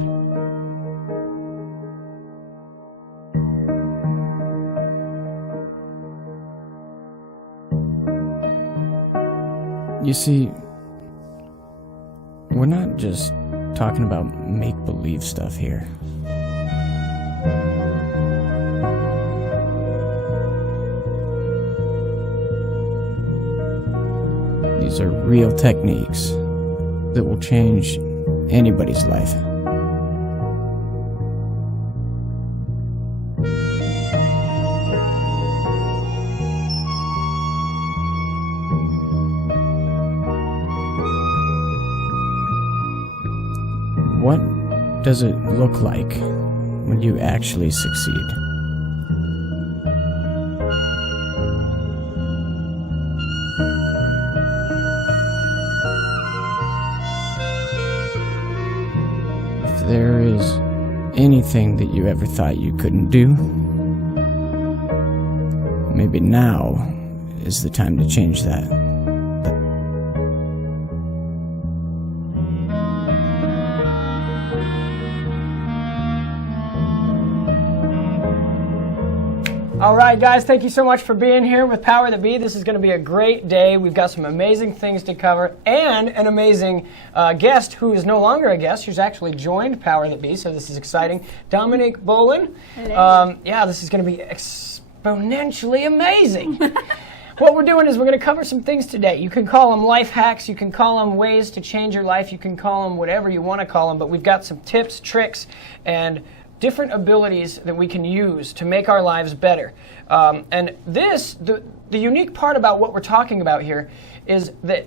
You see, we're not just talking about make-believe stuff here. These are real techniques that will change anybody's life. What does it look like when you actually succeed? If there is anything that you ever thought you couldn't do, maybe now is the time to change that. All right, guys, thank you so much for being here with Power That Be. This is going to be a great day. We've got some amazing things to cover and an amazing guest who is no longer a guest, who's actually joined Power That Be, so this is exciting. Dominique Bowlin. Hello. Yeah, this is going to be exponentially amazing. What we're doing is we're going to cover some things today. You can call them life hacks. You can call them ways to change your life. You can call them whatever you want to call them, but we've got some tips, tricks, and different abilities that we can use to make our lives better. And the unique part about what we're talking about here is that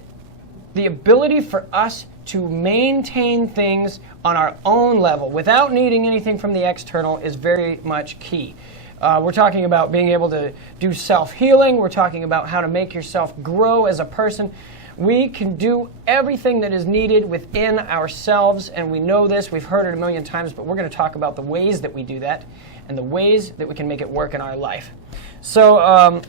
the ability for us to maintain things on our own level without needing anything from the external is very much key. We're talking about being able to do self-healing. We're talking about how to make yourself grow as a person. We can do everything that is needed within ourselves, and we know this. We've heard it a million times, but we're going to talk about the ways that we do that and the ways that we can make it work in our life. So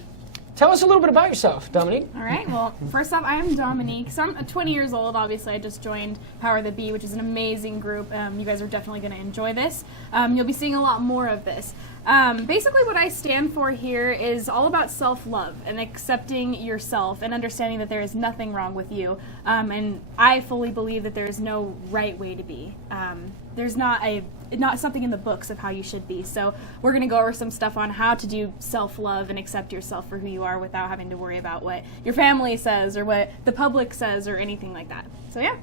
tell us a little bit about yourself, Dominique. All right. Well, first off, I am Dominique. So I'm 20 years old. Obviously, I just joined Power That Be, which is an amazing group. You guys are definitely going to enjoy this. You'll be seeing a lot more of this. Basically, what I stand for here is all about self-love and accepting yourself and understanding that there is nothing wrong with you. And I fully believe that there is no right way to be. There's not something in the books of how you should be. So we're going to go over some stuff on how to do self-love and accept yourself for who you are without having to worry about what your family says or what the public says or anything like that. So yeah.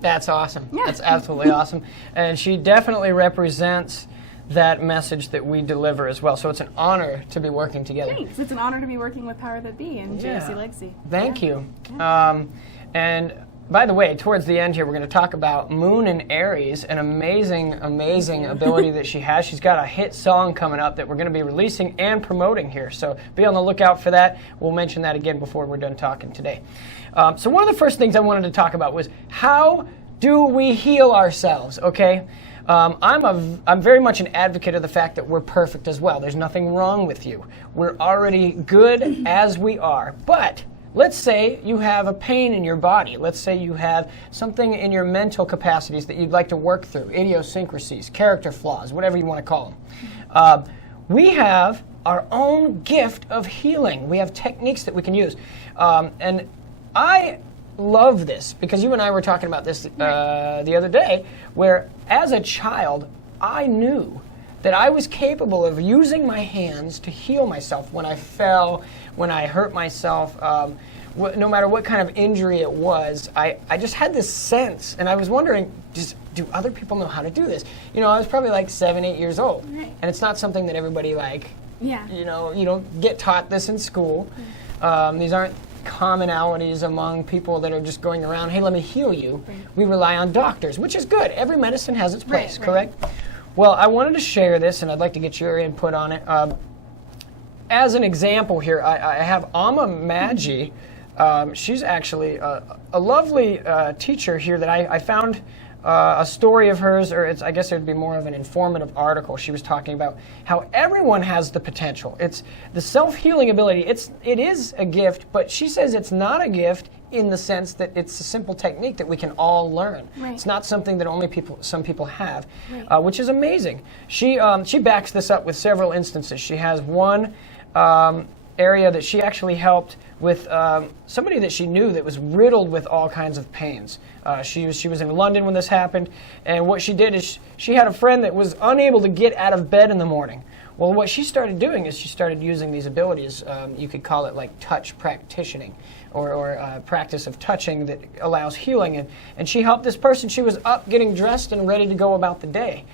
That's awesome. Yeah. That's absolutely awesome. And she definitely represents that message that we deliver as well. So it's an honor to be working together. Thanks. It's an honor to be working with Power That Be and JSC Legacy. Thank you. Yeah. And by the way, towards the end here, we're going to talk about Moon in Aries, an amazing ability that she has. She's got a hit song coming up that we're going to be releasing and promoting here. So be on the lookout for that. We'll mention that again before we're done talking today. So one of the first things I wanted to talk about was how do we heal ourselves, okay? I'm very much an advocate of the fact that we're perfect as well. There's nothing wrong with you. We're already good as we are. But let's say you have a pain in your body. Let's say you have something in your mental capacities that you'd like to work through, idiosyncrasies, character flaws, whatever you want to call them. We have our own gift of healing. We have techniques that we can use. And I love this because you and I were talking about this the other day, where as a child, I knew that I was capable of using my hands to heal myself when I fell, when I hurt myself, no matter what kind of injury it was. I just had this sense, and I was wondering, do other people know how to do this? You know, I was probably like 7, 8 years old, right. And it's not something that everybody you don't get taught this in school. These aren't commonalities among people that are just going around, hey, let me heal you. Right. We rely on doctors, which is good. Every medicine has its place, right. correct? Well, I wanted to share this, and I'd like to get your input on it. As an example here, I have Amma Maggi. She's actually a lovely teacher here that I found a story of hers, or I guess it would be more of an informative article. She was talking about how everyone has the potential. It's the self-healing ability. It is a gift, but she says it's not a gift in the sense that it's a simple technique that we can all learn. Right. It's not something that only some people have, right. Which is amazing. She backs this up with several instances. She has one area that she actually helped with somebody that she knew that was riddled with all kinds of pains. She was in London when this happened, and what she did is she had a friend that was unable to get out of bed in the morning. Well, what she started doing is she started using these abilities. You could call it like touch practicing, or practice of touching that allows healing. And she helped this person. She was up, getting dressed, and ready to go about the day.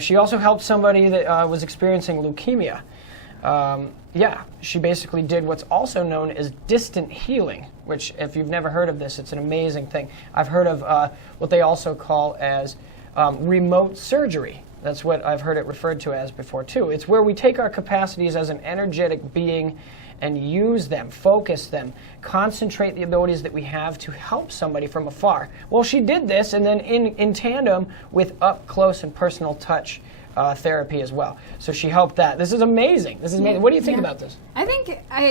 She also helped somebody that was experiencing leukemia. She basically did what's also known as distant healing, which, if you've never heard of this, it's an amazing thing. I've heard of what they also call as remote surgery. That's what I've heard it referred to as before, too. It's where we take our capacities as an energetic being and use them, focus them, concentrate the abilities that we have to help somebody from afar. Well, she did this, and then in tandem with up-close and personal touch therapy as well. So she helped that. This is amazing. This is amazing. What do you think about this? I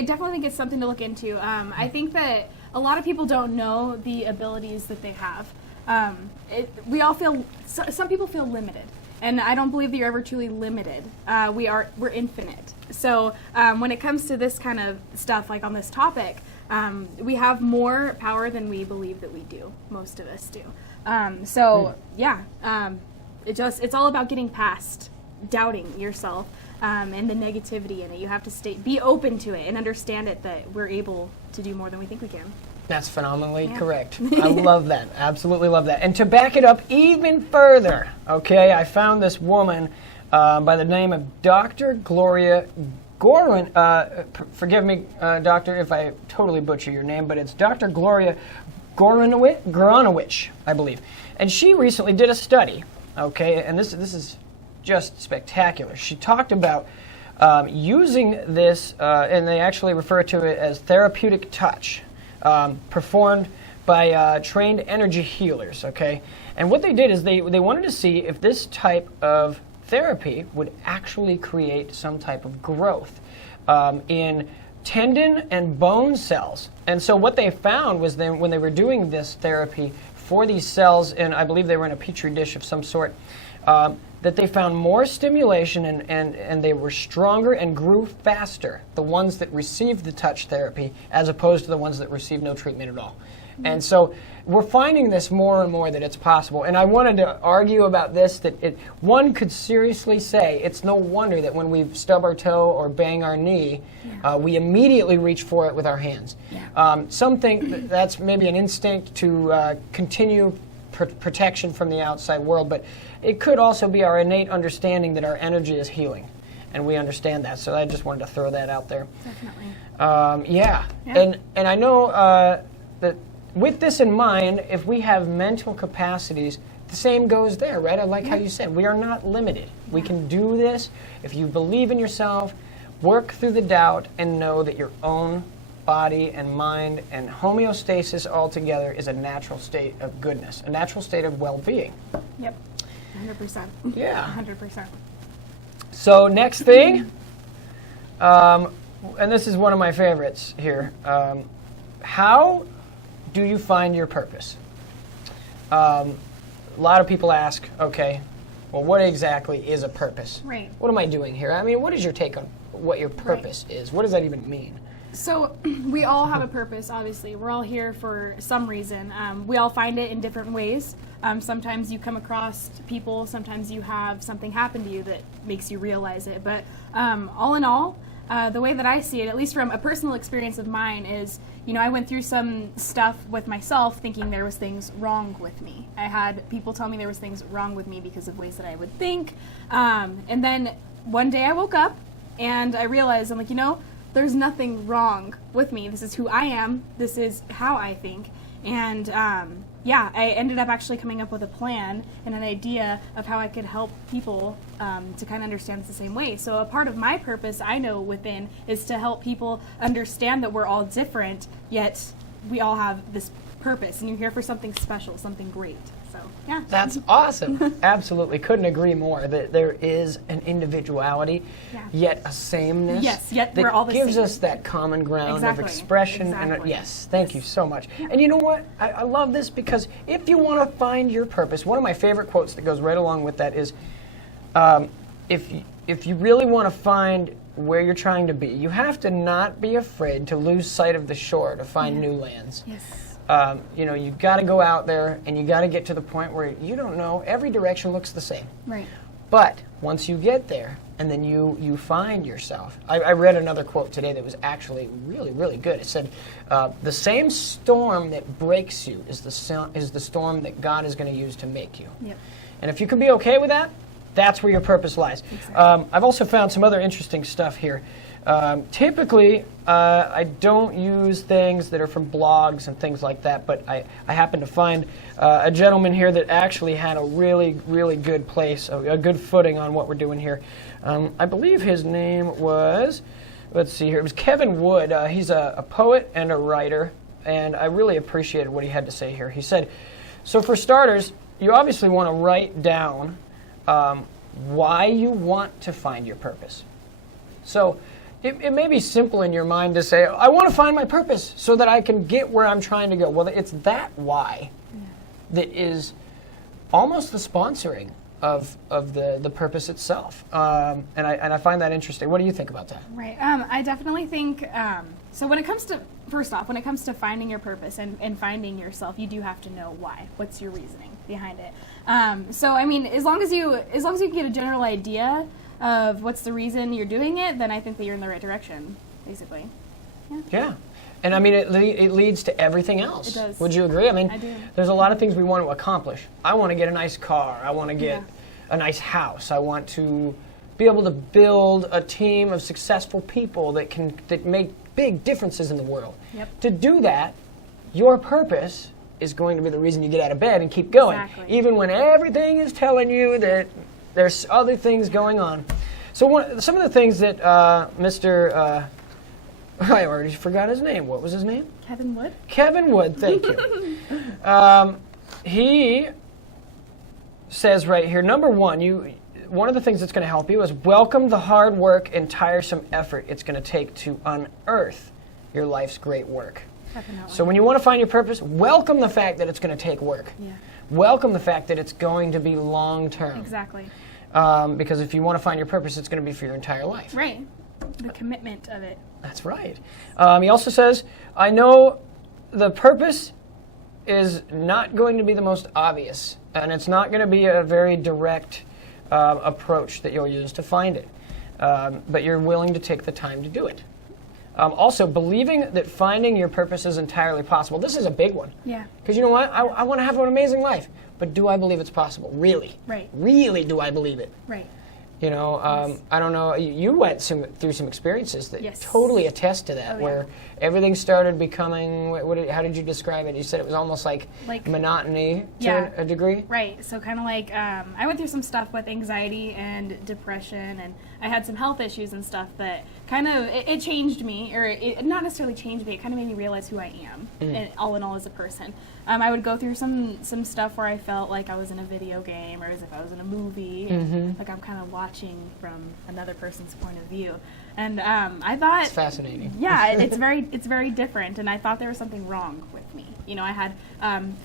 definitely think it's something to look into. I think that a lot of people don't know the abilities that they have. Some people feel limited, and I don't believe that you're ever truly limited. We're infinite. So when it comes to this kind of stuff, like on this topic, we have more power than we believe that we do. Most of us do. It's all about getting past doubting yourself and the negativity in it. You have to be open to it and understand it, that we're able to do more than we think we can. That's phenomenally correct. I love that. Absolutely love that. And to back it up even further, okay, I found this woman by the name of Dr. Gloria Gorin. Forgive me, Doctor, if I totally butcher your name, but it's Dr. Gloria Goranowicz, I believe. And she recently did a study. Okay, and this is just spectacular. She talked about using this, and they actually refer to it as therapeutic touch, performed by trained energy healers, okay? And what they did is they wanted to see if this type of therapy would actually create some type of growth in tendon and bone cells. And so what they found was when they were doing this therapy for these cells, and I believe they were in a petri dish of some sort, that they found more stimulation and they were stronger and grew faster, the ones that received the touch therapy, as opposed to the ones that received no treatment at all. And so we're finding this more and more, that it's possible. And I wanted to argue about this, that one could seriously say it's no wonder that when we stub our toe or bang our knee, we immediately reach for it with our hands. Some think that's maybe an instinct to continue protection from the outside world, but it could also be our innate understanding that our energy is healing, and we understand that. So I just wanted to throw that out there. Definitely. And I know that with this in mind, if we have mental capacities, the same goes there, right? I like how you said, we are not limited. We can do this if you believe in yourself, work through the doubt, and know that your own body and mind and homeostasis altogether is a natural state of goodness, a natural state of well-being. Yep, 100%. Yeah. 100%. So next thing, and this is one of my favorites here, how do you find your purpose? A lot of people ask, okay, well, what exactly is a purpose? Right. What am I doing here? I mean, what is your take on what your purpose is? What does that even mean? So we all have a purpose, obviously. We're all here for some reason. We all find it in different ways. Sometimes you come across people, sometimes you have something happen to you that makes you realize it. But all in all, the way that I see it, at least from a personal experience of mine, is, I went through some stuff with myself thinking there was things wrong with me. I had people tell me there was things wrong with me because of ways that I would think. And then one day I woke up and I realized, I'm like, there's nothing wrong with me. This is who I am. This is how I think. And I ended up actually coming up with a plan and an idea of how I could help people to kind of understand this the same way. So a part of my purpose, I know within, is to help people understand that we're all different, yet we all have this purpose. And you're here for something special, something great. So Yeah. That's awesome. Absolutely. Couldn't agree more that there is an individuality, yet a sameness. Yes, yet that we're all the gives same. us that common ground of Exactly. expression. Exactly. And yes, thank you so much. And you know what? I love this because if you want to find your purpose, one of my favorite quotes that goes right along with that is, if you really want to find where you're trying to be, you have to not be afraid to lose sight of the shore to find new lands. Yes. You've got to go out there and you got to get to the point where you don't know, every direction looks the same. Right. But once you get there and then you find yourself. I read another quote today that was actually really, really good. It said, the same storm that breaks you is the storm that God is going to use to make you. Yep. And if you can be okay with that, that's where your purpose lies. Exactly. I've also found some other interesting stuff here. Typically, I don't use things that are from blogs and things like that, but I happened to find a gentleman here that actually had a really, really good place, a good footing on what we're doing here. I believe his name was, let's see here, it was Kevin Wood. He's a poet and a writer, and I really appreciated what he had to say here. He said, so for starters, you obviously want to write down why you want to find your purpose. So it may be simple in your mind to say, I want to find my purpose so that I can get where I'm trying to go. Well, it's that why that is almost the sponsoring of the purpose itself. And I find that interesting. What do you think about that? Right. I definitely think, so when it comes to, first off, when it comes to finding your purpose and finding yourself, you do have to know why. What's your reasoning behind it? So, I mean, as long as you can get a general idea of what's the reason you're doing it, then I think that you're in the right direction, basically. Yeah. And I mean, it leads to everything else. It does. Would you agree? I mean, I do. There's a lot of things we want to accomplish. I want to get a nice car. I want to get a nice house. I want to be able to build a team of successful people that make big differences in the world. Yep. To do that, your purpose is going to be the reason you get out of bed and keep going. Exactly. Even when everything is telling you that there's other things going on. So some of the things that Mr. I already forgot his name. What was his name? Kevin Wood? Kevin Wood, thank you. He says right here, number one, one of the things that's going to help you is welcome the hard work and tiresome effort it's going to take to unearth your life's great work. Definitely. So when you want to find your purpose, welcome the fact that it's going to take work. Yeah. Welcome the fact that it's going to be long term. Exactly. Because if you want to find your purpose, it's going to be for your entire life. Right. The commitment of it. That's right. He also says, I know the purpose is not going to be the most obvious, and it's not going to be a very direct approach that you'll use to find it, but you're willing to take the time to do it. Also, believing that finding your purpose is entirely possible. This is a big one. Yeah. Because you know what? I want to have an amazing life, but do I believe it's possible? Really? Right. Really, do I believe it? Right. You know, I don't know, you went through some experiences that Yes. totally attest to that, Oh, yeah. where everything started becoming, how did you describe it? You said it was almost like monotony to Yeah. a degree? Right. So kind of like, I went through some stuff with anxiety and depression, and I had some health issues and stuff that kind of, it changed me, or it not necessarily changed me, it kind of made me realize who I am, and all in all as a person. I would go through some stuff where I felt like I was in a video game or as if I was in a movie, and like I'm kind of watching from another person's point of view. And I thought, It's fascinating. yeah, it's very different, and I thought there was something wrong with me. You know, I had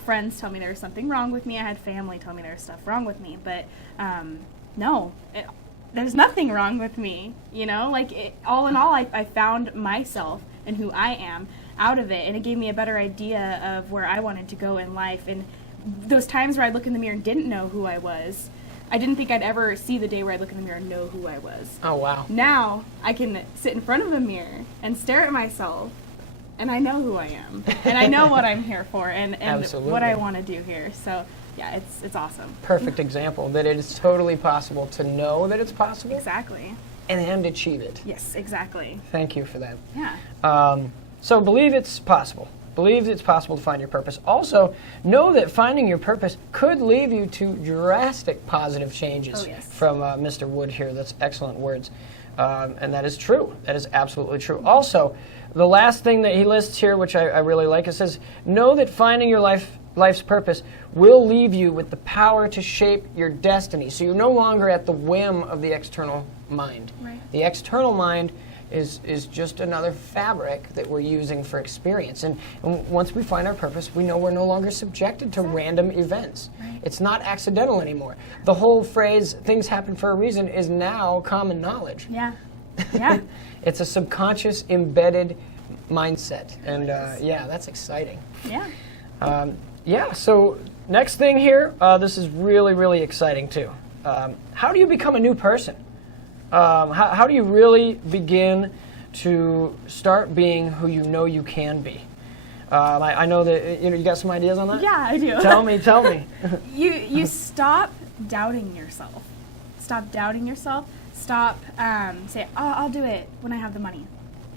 friends tell me there was something wrong with me. I had family tell me there was stuff wrong with me, but no, there's nothing wrong with me. You know, like all in all, I found myself and who I am out of it, and it gave me a better idea of where I wanted to go in life. And those times where I'd look in the mirror and didn't know who I was, I didn't think I'd ever see the day where I'd look in the mirror and know who I was. Oh, wow. Now I can sit in front of a mirror and stare at myself, and I know who I am, and I know what I'm here for, and what I want to do here. So yeah, it's awesome. Perfect example that it is totally possible to know that it's possible Exactly. and achieve it. Yes, exactly. Thank you for that. Yeah. So believe it's possible. Believe it's possible to find your purpose. Also, know that finding your purpose could lead you to drastic positive changes. Oh, yes. From Mr. Wood here. That's excellent words. And that is true. That is absolutely true. Also, the last thing that he lists here, which I really like, it says, know that finding your life life's purpose will leave you with the power to shape your destiny. So you're no longer at the whim of the external mind. Right. The external mind is just another fabric that we're using for experience. And once we find our purpose, we know we're no longer subjected to random events. Right. It's not accidental anymore. The whole phrase, things happen for a reason, is now common knowledge. Yeah. Yeah. It's a subconscious, embedded mindset. And yeah, that's exciting. Yeah. Yeah, so next thing here, this is really, really exciting too. How do you become a new person? How do you really begin to start being who you know you can be? I know that you got some ideas on that? Yeah, I do. Tell me. You stop doubting yourself. Stop doubting yourself. Stop say, oh, I'll do it when I have the money.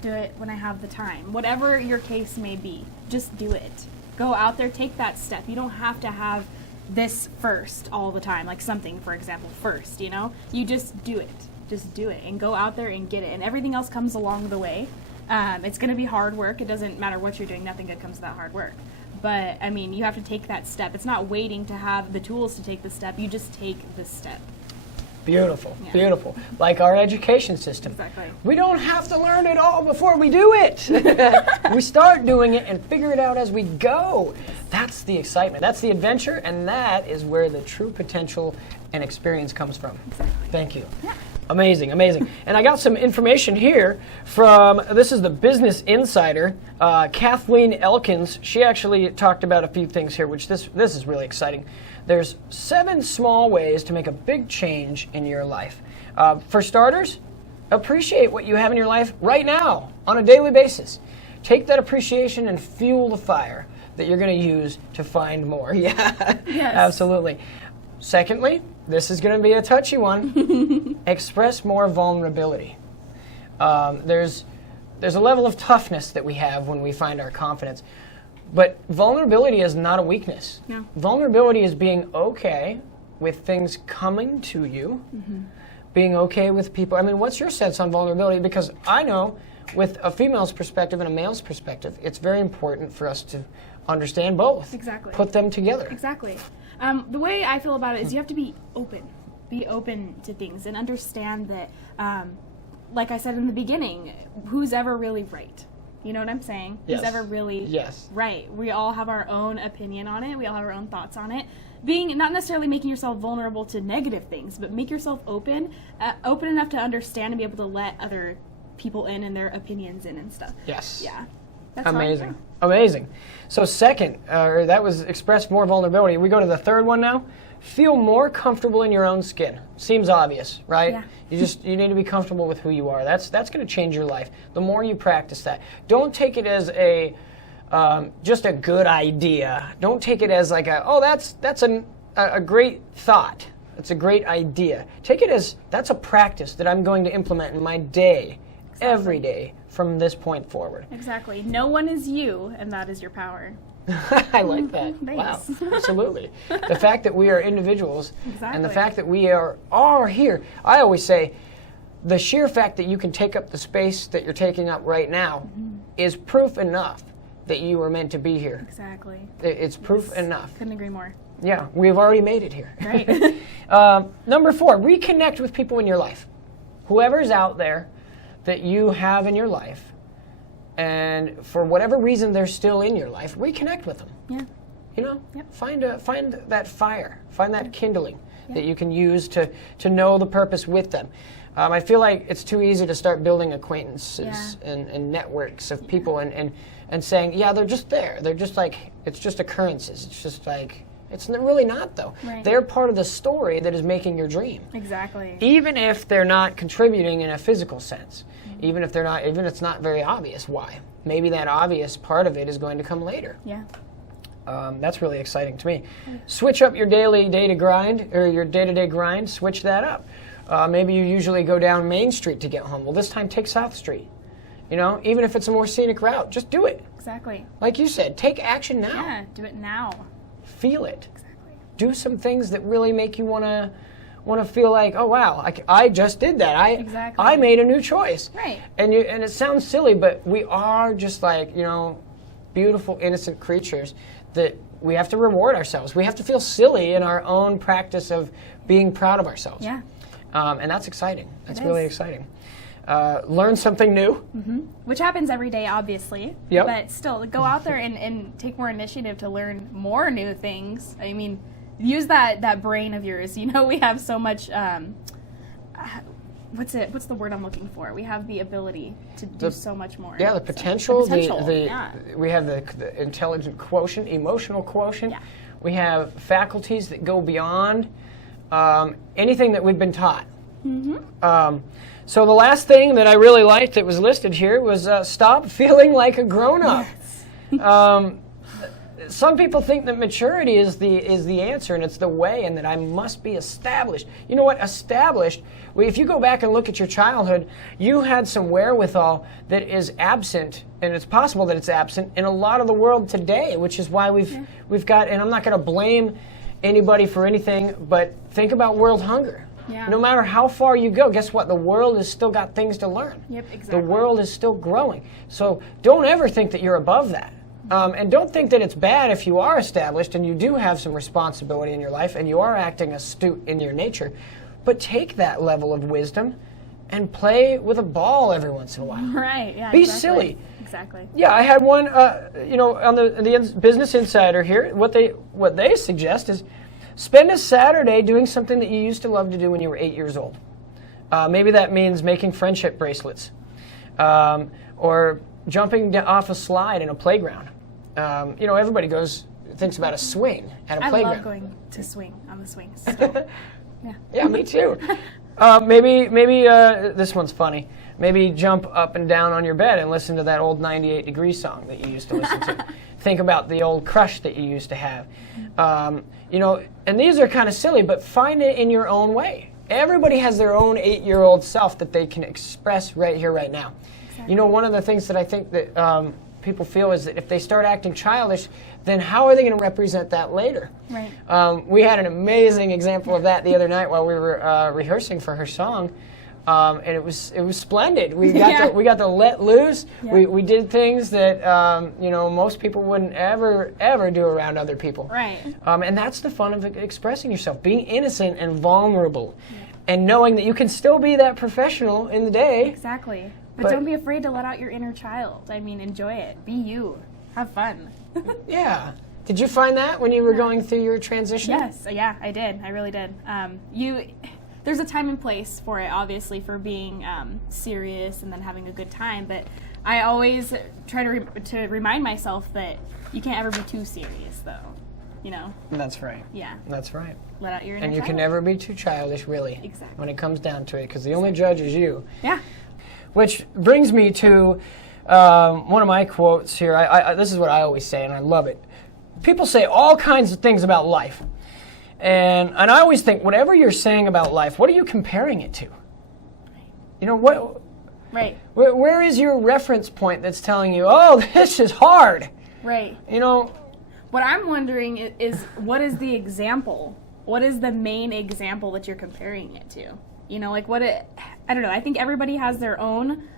Do it when I have the time. Whatever your case may be, just do it. Go out there, take that step. You don't have to have this first all the time, like something, for example, first, You just do it. Just do it and go out there and get it. And everything else comes along the way. It's going to be hard work. It doesn't matter what you're doing. Nothing good comes without hard work. But, I mean, you have to take that step. It's not waiting to have the tools to take the step. You just take the step. Beautiful, Yeah. beautiful. Like our education system. Exactly. We don't have to learn it all before we do it. We start doing it and figure it out as we go. That's the excitement. That's the adventure, and that is where the true potential and experience comes from. Exactly. Thank you. Yeah. Amazing, amazing. And I got some information here from, this is the Business Insider, Kathleen Elkins. She actually talked about a few things here, which this is really exciting. There's 7 small ways to make a big change in your life. For starters, appreciate what you have in your life right now on a daily basis. Take that appreciation and fuel the fire that you're going to use to find more. Yeah, Yes. Absolutely. Secondly, this is going to be a touchy one. Express more vulnerability. There's a level of toughness that we have when we find our confidence. But vulnerability is not a weakness. No. Vulnerability is being okay with things coming to you, being okay with people. I mean, what's your sense on vulnerability? Because I know with a female's perspective and a male's perspective, it's very important for us to understand both. Exactly. Put them together. Exactly. The way I feel about it is you have to be open. Be open to things and understand that, like I said in the beginning, who's ever really right? You know what I'm saying? Yes. Who's ever really Yes. right? We all have our own opinion on it. We all have our own thoughts on it. Being not necessarily making yourself vulnerable to negative things, but make yourself open enough to understand and be able to let other people in and their opinions in and stuff. Yes. Yeah. That's how I Amazing. feel. Amazing. So second, that was express more vulnerability. We go to the third one now. Feel more comfortable in your own skin. Seems obvious, right? Yeah. You need to be comfortable with who you are. That's going to change your life. The more you practice that. Don't take it as just a good idea. Don't take it as like that's a great thought. It's a great idea. Take it as that's a practice that I'm going to implement in my day, every day from this point forward. Exactly. No one is you, and that is your power. I like that. Thanks. Wow, absolutely. The fact that we are individuals and the Exactly. fact that we are here. I always say the sheer fact that you can take up the space that you're taking up right now is proof enough that you were meant to be here. Exactly. It's proof enough. Couldn't agree more. Yeah, we've already made it here. Right. Number 4, reconnect with people in your life. Whoever's out there that you have in your life, and for whatever reason they're still in your life, reconnect with them. Yeah. Yep. Find that fire, find that kindling that you can use to know the purpose with them. I feel like it's too easy to start building acquaintances and networks of people and saying, yeah, they're just there. They're just like, it's just occurrences. It's just like, it's really not though. Right. They're part of the story that is making your dream. Exactly. Even if they're not contributing in a physical sense, even if it's not very obvious why. Maybe that obvious part of it is going to come later. Yeah. That's really exciting to me. Switch up your day-to-day grind, or your day-to-day grind, switch that up. Maybe you usually go down Main Street to get home. Well, this time take South Street. Even if it's a more scenic route, just do it. Exactly. Like you said, take action now. Yeah. Do it now. Feel it. Exactly. Do some things that really make you want to feel like, oh wow, I just did that. Exactly. I made a new choice. Right. And it sounds silly, but we are just like beautiful, innocent creatures that we have to reward ourselves. We have to feel silly in our own practice of being proud of ourselves. Yeah. And that's exciting. That's really exciting. Learn something new. Which happens every day, obviously. Yep. But still, go out there and take more initiative to learn more new things. I mean, use that brain of yours. You know, we have so much. What's the word I'm looking for? We have the ability to do so much more. Yeah, the potential. Yeah. We have the intelligent quotient, emotional quotient. Yeah. We have faculties that go beyond anything that we've been taught. So the last thing that I really liked that was listed here was stop feeling like a grown-up. Yes. Some people think that maturity is the answer, and it's the way, and that I must be established. You know what? Established. If you go back and look at your childhood, you had some wherewithal that is absent, and it's possible that it's absent in a lot of the world today, which is why we've got. And I'm not going to blame anybody for anything, but think about world hunger. Yeah. No matter how far you go, guess what? The world has still got things to learn. Yep, exactly. The world is still growing. So don't ever think that you're above that. And don't think that it's bad if you are established and you do have some responsibility in your life and you are acting astute in your nature. But take that level of wisdom and play with a ball every once in a while. Right, yeah. Be exactly. silly. Exactly. Yeah, I had one, on the Business Insider here, what they suggest is spend a Saturday doing something that you used to love to do when you were 8 years old. Maybe that means making friendship bracelets or jumping off a slide in a playground. Everybody thinks about a swing at a playground. I love going to swing on the swings. So. Yeah, me too. Maybe this one's funny. Maybe jump up and down on your bed and listen to that old 98 Degree song that you used to listen to. Think about the old crush that you used to have. And these are kind of silly, but find it in your own way. Everybody has their own 8-year-old self that they can express right here, right now. Exactly. One of the things that I think that people feel is that if they start acting childish, then how are they going to represent that later? Right. We had an amazing example of that the other night while we were rehearsing for her song, and it was splendid. We got to let loose. Yeah. We did things that most people wouldn't ever do around other people. Right. And that's the fun of expressing yourself, being innocent and vulnerable, and knowing that you can still be that professional in the day. Exactly. But don't be afraid to let out your inner child. I mean, enjoy it. Be you. Have fun. Yeah. Did you find that when you were going through your transition? Yes. Yeah, I did. I really did. There's a time and place for it, obviously, for being serious and then having a good time. But I always try to remind myself that you can't ever be too serious, though. That's right. Yeah. That's right. Let out your inner child. And you can never be too childish, really. Exactly. When it comes down to it, because the only judge is you. Yeah. Which brings me to one of my quotes here. This is what I always say, and I love it. People say all kinds of things about life. And I always think, whatever you're saying about life, what are you comparing it to? What? Right. Where is your reference point that's telling you, oh, this is hard? Right. What I'm wondering is what is the example? What is the main example that you're comparing it to? I don't know. I think everybody has their own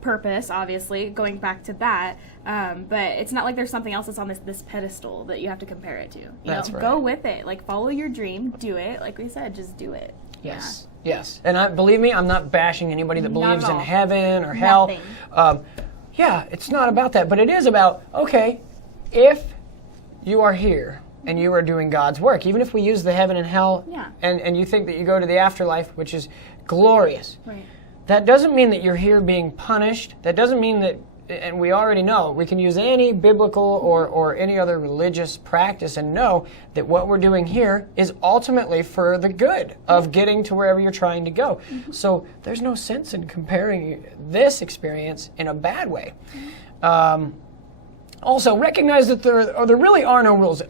purpose, obviously, going back to that. But it's not like there's something else that's on this pedestal that you have to compare it to. That's right. Go with it. Follow your dream. Do it. Like we said, just do it. Yes. Yeah. Yes. And believe me, I'm not bashing anybody that believes in heaven or Nothing. hell. It's not about that. But it is about, okay, if you are here and you are doing God's work, even if we use the heaven and hell, and you think that you go to the afterlife, which is glorious. Right. That doesn't mean that you're here being punished. That doesn't mean that, and we already know, we can use any biblical or any other religious practice and know that what we're doing here is ultimately for the good of getting to wherever you're trying to go. Mm-hmm. So there's no sense in comparing this experience in a bad way. Also, recognize that there really are no rules.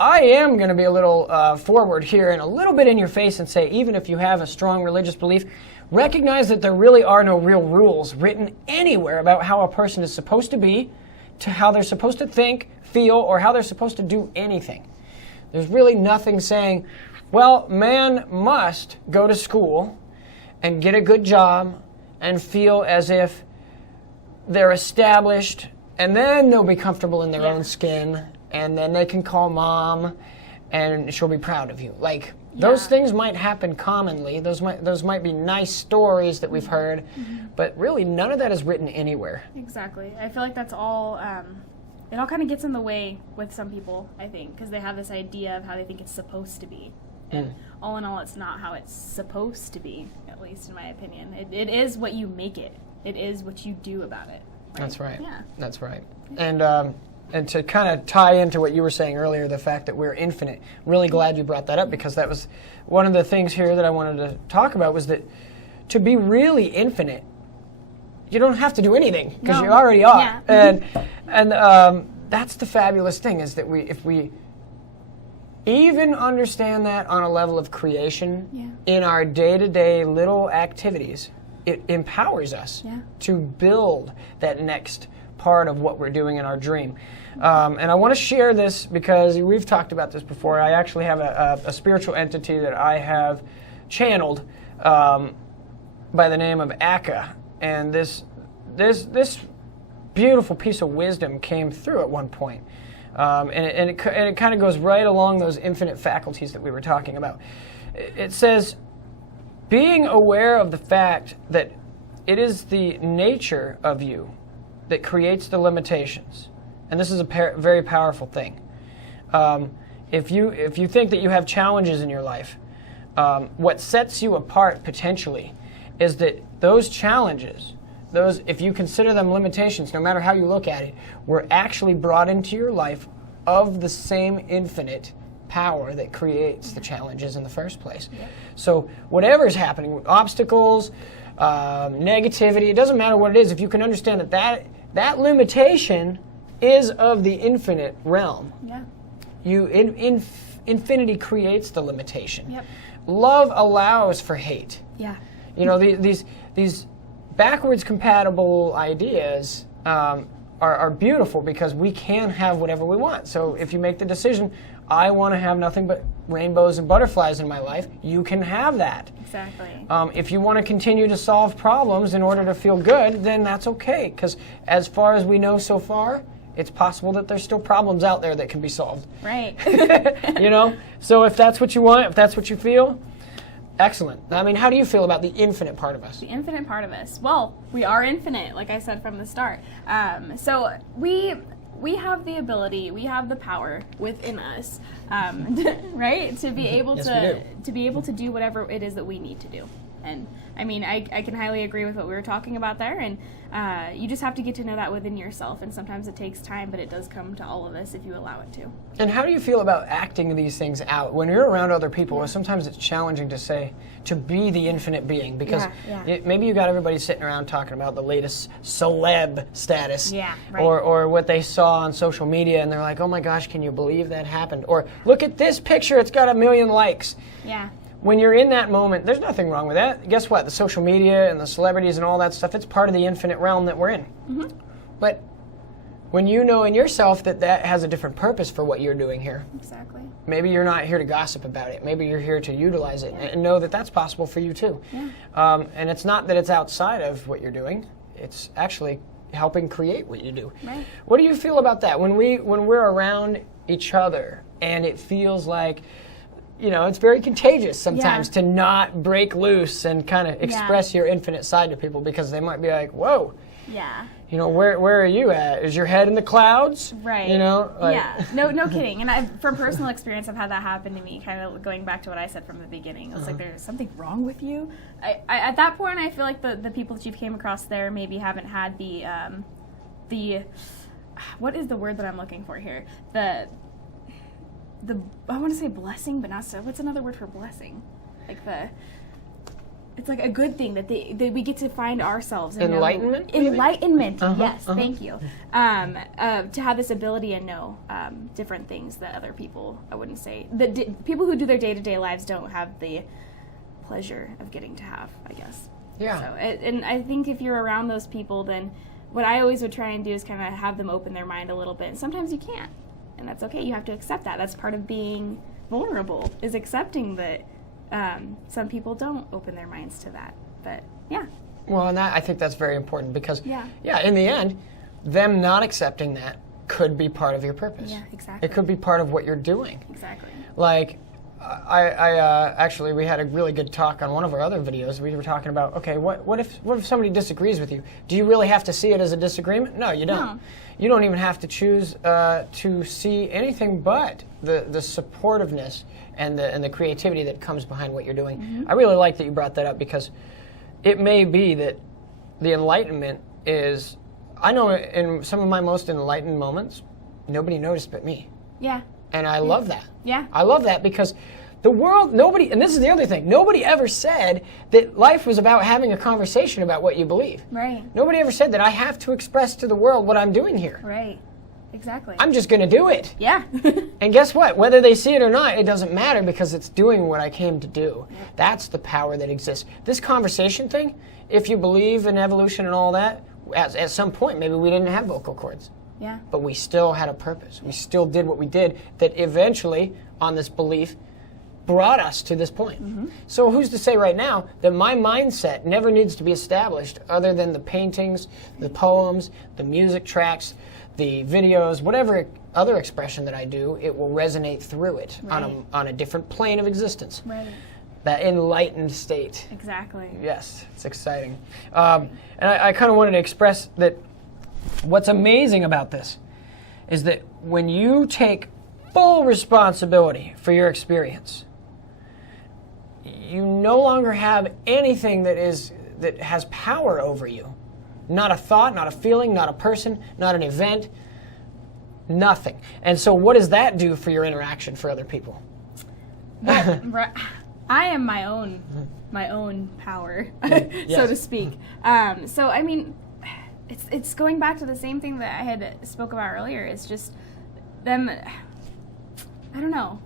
I am going to be a little forward here and a little bit in your face and say, even if you have a strong religious belief, recognize that there really are no real rules written anywhere about how a person is supposed to be, to how they're supposed to think, feel, or how they're supposed to do anything. There's really nothing saying, well, man must go to school and get a good job and feel as if they're established, and then they'll be comfortable in their own skin, and then they can call mom and she'll be proud of you. Like, those things might happen commonly. Those might be nice stories that we've heard, but really none of that is written anywhere. Exactly. I feel like that's all, it all kind of gets in the way with some people, I think, because they have this idea of how they think it's supposed to be. And all in all, it's not how it's supposed to be, at least in my opinion. It is what you make it. It is what you do about it. Right? That's right. Yeah. That's right. And to kind of tie into what you were saying earlier, the fact that we're infinite, really glad you brought that up, because that was one of the things here that I wanted to talk about, was that to be really infinite, you don't have to do anything, because you already are. Yeah. And that's the fabulous thing, is that if we even understand that on a level of creation in our day-to-day little activities, it empowers us to build that next part of what we're doing in our dream. And I want to share this because we've talked about this before. I actually have a spiritual entity that I have channeled by the name of Akka, and this beautiful piece of wisdom came through at one point. And it kind of goes right along those infinite faculties that we were talking about. It says, being aware of the fact that it is the nature of you that creates the limitations. And this is a very powerful thing. If you think that you have challenges in your life, what sets you apart potentially is that those challenges, if you consider them limitations, no matter how you look at it, were actually brought into your life of the same infinite power that creates the challenges in the first place. Yeah. So whatever's happening, obstacles, negativity, it doesn't matter what it is, if you can understand that limitation is of the infinite realm. Yeah. Infinity creates the limitation. Yep. Love allows for hate. Yeah. You know, these backwards compatible ideas are beautiful, because we can have whatever we want. So if you make the decision, I want to have nothing but rainbows and butterflies in my life, you can have that. Exactly. If you want to continue to solve problems in order to feel good, then that's okay, because as far as we know so far, it's possible that there's still problems out there that can be solved. Right. You know? So if that's what you want, if that's what you feel, excellent. I mean, how do you feel about the infinite part of us? The infinite part of us. Well, we are infinite, like I said from the start. So we have the ability, we have the power within us, right, to be able to do whatever it is that we need to do. And I mean, I can highly agree with what we were talking about there, and you just have to get to know that within yourself, and sometimes it takes time, but it does come to all of us if you allow it to. And how do you feel about acting these things out? When you're around other people, sometimes it's challenging to be the infinite being, because maybe you got everybody sitting around talking about the latest celeb status, or what they saw on social media, and they're like, oh my gosh, can you believe that happened? Or look at this picture, it's got 1 million likes. Yeah. When you're in that moment, there's nothing wrong with that. Guess what? The social media and the celebrities and all that stuff, it's part of the infinite realm that we're in. Mm-hmm. But when you know in yourself that has a different purpose for what you're doing here. Exactly. Maybe you're not here to gossip about it. Maybe you're here to utilize it and know that that's possible for you too. Yeah. And it's not that it's outside of what you're doing. It's actually helping create what you do. Right. What do you feel about that? When we're around each other and it feels like, you know, it's very contagious sometimes to not break loose and kind of express your infinite side to people, because they might be like, whoa. Yeah. You know, where are you at? Is your head in the clouds? Right. You know? Like, no kidding. And from personal experience, I've had that happen to me, kind of going back to what I said from the beginning. It's like, there's something wrong with you. At that point, I feel like the people that you've came across there maybe haven't had the what is the word that I'm looking for here? I want to say blessing, but not so. What's another word for blessing? Like it's like a good thing that we get to find ourselves. And enlightenment? Enlightenment, yes, thank you. To have this ability and know different things that other people, I wouldn't say, people who do their day-to-day lives don't have the pleasure of getting to have, I guess. Yeah. So, and I think if you're around those people, then what I always would try and do is kind of have them open their mind a little bit. And sometimes you can't. And that's okay. You have to accept that. That's part of being vulnerable, is accepting that some people don't open their minds to that. But yeah. Well, and I think that's very important, because in the end, them not accepting that could be part of your purpose. Yeah, exactly. It could be part of what you're doing. Exactly. Like, actually, we had a really good talk on one of our other videos. We were talking about, okay, what if somebody disagrees with you? Do you really have to see it as a disagreement? No, you don't. No. You don't even have to choose to see anything but the supportiveness and the creativity that comes behind what you're doing. I really like that you brought that up, because it may be that the enlightenment is, I know in some of my most enlightened moments, nobody noticed but me. Yeah. And I love that. Yeah. I love that, because the world, nobody, and this is the other thing, nobody ever said that life was about having a conversation about what you believe. Right. Nobody ever said that I have to express to the world what I'm doing here. Right. Exactly. I'm just going to do it. Yeah. And guess what? Whether they see it or not, it doesn't matter, because it's doing what I came to do. Yep. That's the power that exists. This conversation thing, if you believe in evolution and all that, at some point, maybe we didn't have vocal cords. Yeah. But we still had a purpose. We still did what we did that eventually, on this belief, brought us to this point. So who's to say right now that my mindset never needs to be established other than the paintings, the poems, the music tracks, the videos, whatever other expression that I do, it will resonate through it on a different plane of existence. Right. That enlightened state. Exactly. Yes, it's exciting. And I kind of wanted to express that what's amazing about this is that when you take full responsibility for your experience, you no longer have anything that has power over you. Not a thought, not a feeling, not a person, not an event, nothing. And so what does that do for your interaction for other people? Well, I am my own power, so to speak. So I mean, it's going back to the same thing that I had spoke about earlier. It's just them. I don't know.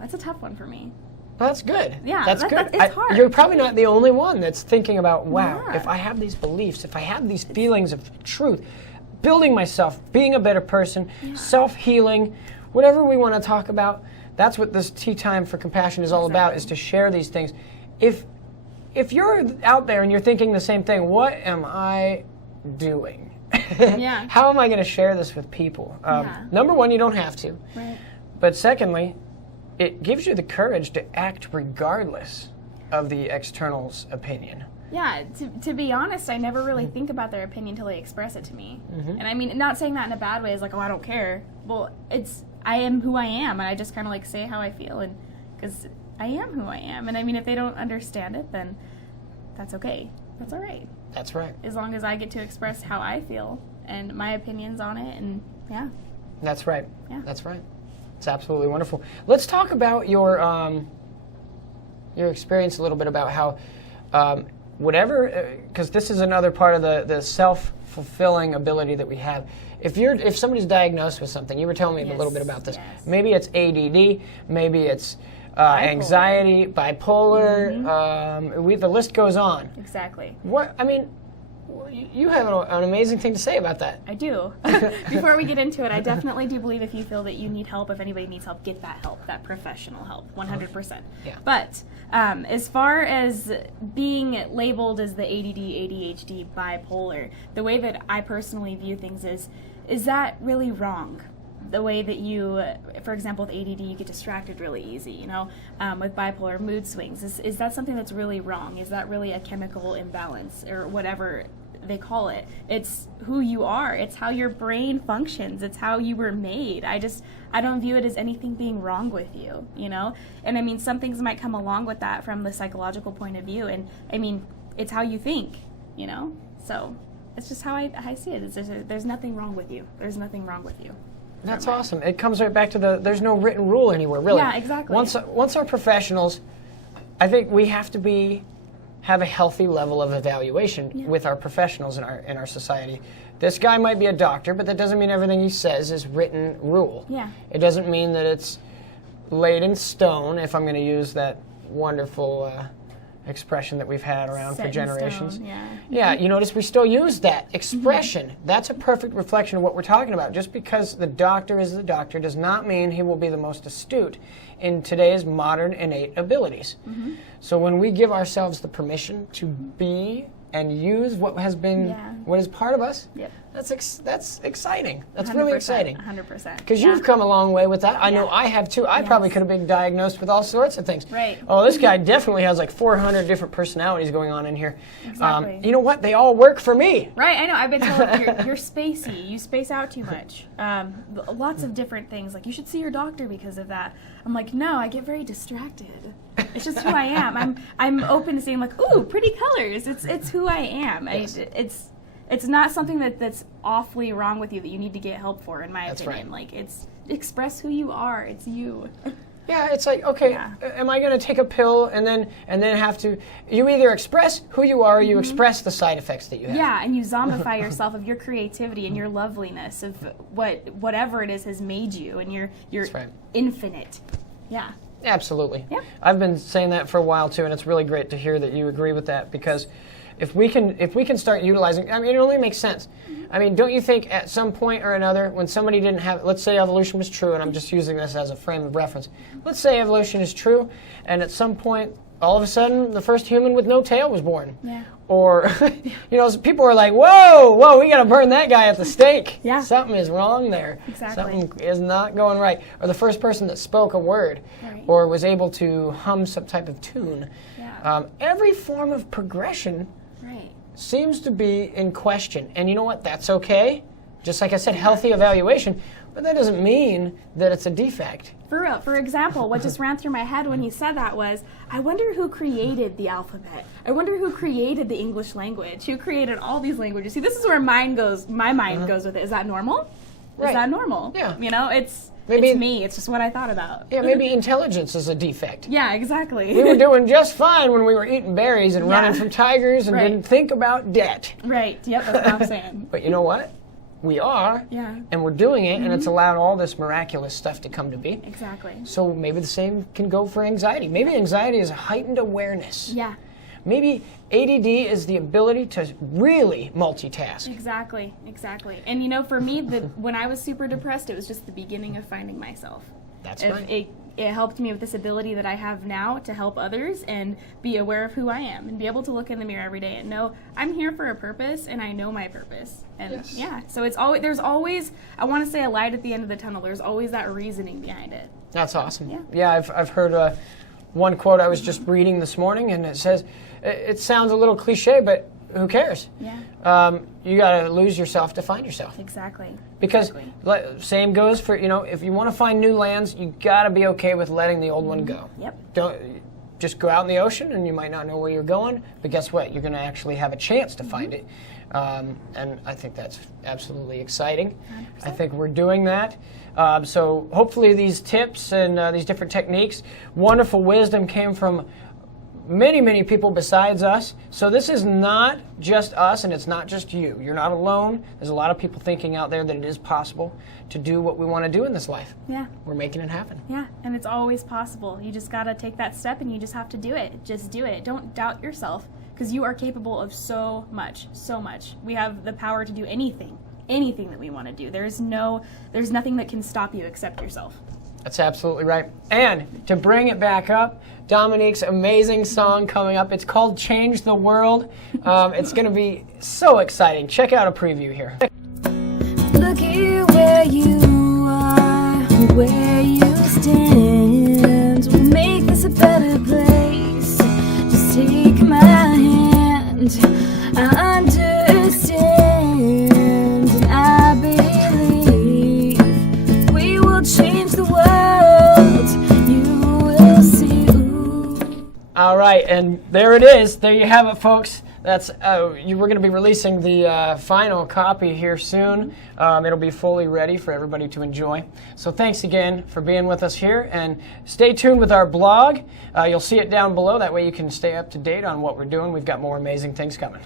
That's a tough one for me. Well, that's good. Yeah, that's good. It's hard. You're probably not the only one that's thinking about, wow, Yeah. if I have these beliefs, if I have these feelings of truth, building myself, being a better person, self-healing, whatever we want to talk about, that's what this Tea Time for Compassion is all about, is to share these things. If you're out there and you're thinking the same thing, what am I doing? Yeah. How am I going to share this with people? Number one, you don't have to. Right. But secondly, it gives you the courage to act regardless of the external's opinion. Yeah, to be honest, I never really think about their opinion until they express it to me. And I mean, not saying that in a bad way, it's like, oh, I don't care. Well, I am who I am, and I just kind of like say how I feel, and because I am who I am. And I mean, if they don't understand it, then that's okay. That's all right. That's right. As long as I get to express how I feel and my opinions on it, and yeah. That's right. Yeah. That's right. It's absolutely wonderful. Let's talk about your experience a little bit about how whatever, because this is another part of the self-fulfilling ability that we have. If somebody's diagnosed with something, you were telling me a little bit about this. Yes. Maybe it's ADD, maybe it's anxiety, bipolar. The list goes on. Exactly. What I mean, you have an amazing thing to say about that. I do. Before we get into it, I definitely do believe if you feel that you need help, if anybody needs help, get that help, that professional help, 100%. Yeah. But as far as being labeled as the ADD, ADHD, bipolar, the way that I personally view things is that really wrong? The way that you, for example, with ADD, you get distracted really easy, you know? With bipolar, mood swings. Is that something that's really wrong? Is that really a chemical imbalance or whatever they call it? It's who you are. It's how your brain functions. It's how you were made. I don't view it as anything being wrong with you, you know? And I mean, some things might come along with that from the psychological point of view. And I mean, it's how you think, you know? So it's just how I see it. There's nothing wrong with you. There's nothing wrong with you. That's awesome. It comes right back to there's no written rule anywhere, really. Yeah, exactly. Once our professionals, I think we have to have a healthy level of evaluation with our professionals in our society. This guy might be a doctor, but that doesn't mean everything he says is written rule. Yeah. It doesn't mean that it's laid in stone, if I'm going to use that wonderful expression that we've had around for generations. Stone, yeah. Yeah, you notice we still use that expression. That's a perfect reflection of what we're talking about. Just because the doctor is the doctor does not mean he will be the most astute in today's modern innate abilities. So when we give ourselves the permission to be and use what has been, what is part of us, That's exciting. That's really exciting. 100%. Because you've come a long way with that. I know I have too. I probably could have been diagnosed with all sorts of things. Right. Oh, this guy definitely has like 400 different personalities going on in here. Exactly. You know what? They all work for me. Right, I know. I've been told you're spacey. You space out too much. Lots of different things. Like, you should see your doctor because of that. I'm like, no, I get very distracted. It's just who I am. I'm open to seeing like, ooh, pretty colors. It's who I am. Yes. It's not something that's awfully wrong with you that you need to get help for, in my opinion. Right. Like, it's express who you are. It's you. Yeah, it's like, okay, am I going to take a pill and then have to? You either express who you are, or you express the side effects that you have. Yeah, and you zombify yourself of your creativity and your loveliness of whatever it is has made you, and you're infinite. Yeah. Absolutely. Yeah. I've been saying that for a while too, and it's really great to hear that you agree with that, because if we can start utilizing, I mean, it only makes sense. I mean, don't you think at some point or another, when somebody didn't have, let's say evolution was true, and I'm just using this as a frame of reference. Let's say evolution is true, and at some point, all of a sudden, the first human with no tail was born. Yeah. Or, people are like, whoa, we got to burn that guy at the stake. Yeah. Something is wrong there. Exactly. Something is not going right. Or the first person that spoke a word, or was able to hum some type of tune. Yeah. Every form of progression seems to be in question. And you know what? That's okay. Just like I said, healthy evaluation. But that doesn't mean that it's a defect. For real. For example, what just ran through my head when he said that was, I wonder who created the alphabet. I wonder who created the English language. Who created all these languages. See, this is where my mind goes with it. Is that normal? Right. Is that normal? Yeah. It's me. It's just what I thought about. Yeah, maybe intelligence is a defect. Yeah, exactly. We were doing just fine when we were eating berries and running from tigers and didn't think about debt. Right. Yep, that's what I'm saying. But you know what? We are, and we're doing it, and it's allowed all this miraculous stuff to come to be. Exactly. So maybe the same can go for anxiety. Maybe anxiety is a heightened awareness. Yeah. Maybe ADD is the ability to really multitask. Exactly. And for me, when I was super depressed, it was just the beginning of finding myself. That's right. It helped me with this ability that I have now to help others and be aware of who I am and be able to look in the mirror every day and know I'm here for a purpose and I know my purpose. And so there's always, I want to say, a light at the end of the tunnel. There's always that reasoning behind it. That's awesome. Yeah, I've heard one quote I was just reading this morning, and it says, it sounds a little cliche, but who cares? Yeah. You got to lose yourself to find yourself. Exactly. Because same goes for, if you want to find new lands, you got to be okay with letting the old one go. Yep. Don't just go out in the ocean and you might not know where you're going, but guess what? You're going to actually have a chance to find it. And I think that's absolutely exciting. 100%. I think we're doing that. So hopefully these tips and these different techniques, wonderful wisdom came from many, many people besides us. So this is not just us, and it's not just you. You're not alone. There's a lot of people thinking out there that it is possible to do what we want to do in this life. Yeah. We're making it happen. Yeah, and it's always possible. You just got to take that step, and you just have to do it. Just do it. Don't doubt yourself, because you are capable of so much, so much. We have the power to do anything that we want to do. There's nothing that can stop you except yourself. That's absolutely right. And to bring it back up, Dominique's amazing song coming up. It's called Change the World. It's going to be so exciting. Check out a preview here. Look here where you are, where you stand. We'll make this a better place. Just take my hand. I understand, and I believe we will change the world. You will see. Ooh. All right, and there it is. There you have it, folks. That's we're going to be releasing the final copy here soon. It'll be fully ready for everybody to enjoy. So thanks again for being with us here, and stay tuned with our blog. You'll see it down below. That way you can stay up to date on what we're doing. We've got more amazing things coming.